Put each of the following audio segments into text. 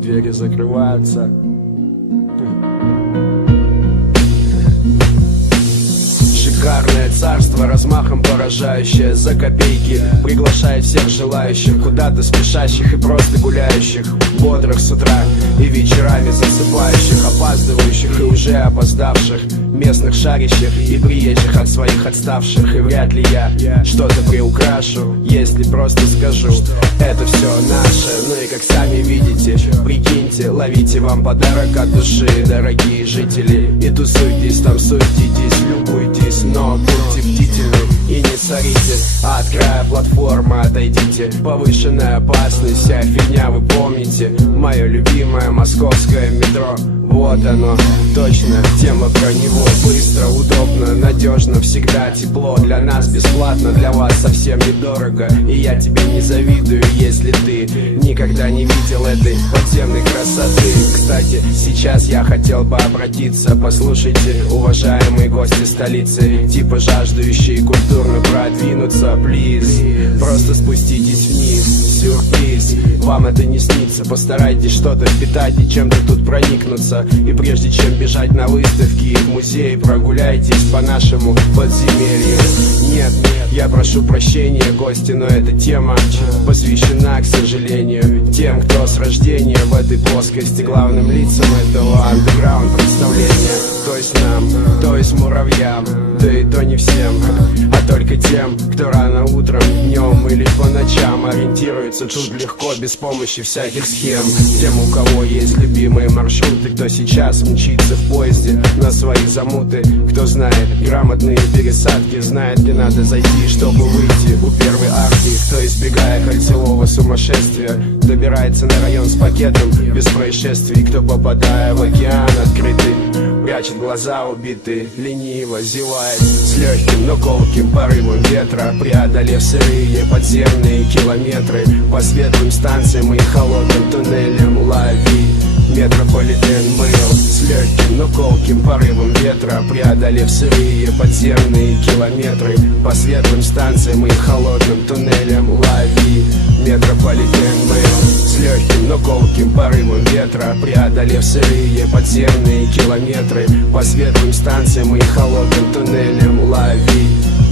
Двери закрываются. Шикарное царство, размахом поражающее за копейки, приглашает всех желающих, куда-то спешащих и просто гуляющих, бодрых с утра и вечерами засыпающих, опаздывающих и уже опоздавших, местных шарящих и приезжих от своих отставших. И вряд ли я что-то приукрашу, если просто скажу: это все наше. Ну и как сами видите, прикиньте, ловите вам подарок от души, дорогие жители, и тусуйтесь, там суетитесь, любуйтесь, но будьте бдительны и не сорите. От края платформы отойдите, повышенная опасность, вся фигня вы помните. Мое любимое московское метро, вот оно, точно, тема про него. Быстро, удобно, надежно, всегда тепло. Для нас бесплатно, для вас совсем недорого. И я тебе не завидую, если ты никогда не видел этой подземной красоты. Кстати, сейчас я хотел бы обратиться: послушайте, уважаемые гости столицы, типа жаждущие культурно продвинуться, плиз, просто спуститесь вниз, сюрприз, вам это не снится. Постарайтесь что-то впитать и чем-то тут проникнуться. И прежде чем бежать на выставки и в музей, прогуляйтесь по нашему подземелью. Нет, я прошу прощения, гости, но эта тема посвящена, к сожалению, тем, кто с рождения в этой плоскости, главным лицам этого андеграунд представления. То есть нам, то есть муравьям, да и то не всем, а только тем, кто рано утром, днем или по ночам ориентируется тут легко, без помощи всяких схем. Тем, у кого есть любимые маршруты, кто сейчас мчится в поезде на свои замуты, кто знает грамотные пересадки, знает, где надо зайти, чтобы выйти у первой арки, кто, избегая кольцевого сумасшествия, добирается на район с пакетом без происшествий, кто, попадая в океан открытый, прячет глаза убитые, лениво зевает с легким, но колким порывом ветра, преодолев сырые подземные километры по светлым станциям и холодным туннелям. Лови метрополитен был с легким, но колким порывом ветра, преодолев сырые подземные километры по светлым станциям и холодным туннелям. Лови метрополитен был с легким, но колким порывом ветра, преодолев сырые подземные километры по светлым станциям и холодным туннелям. Лови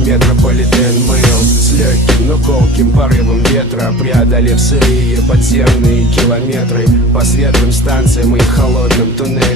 метрополитен был с легким, но колким порывом ветра, преодолев сырые подземные километры по светлым станциям и холодным туннелям.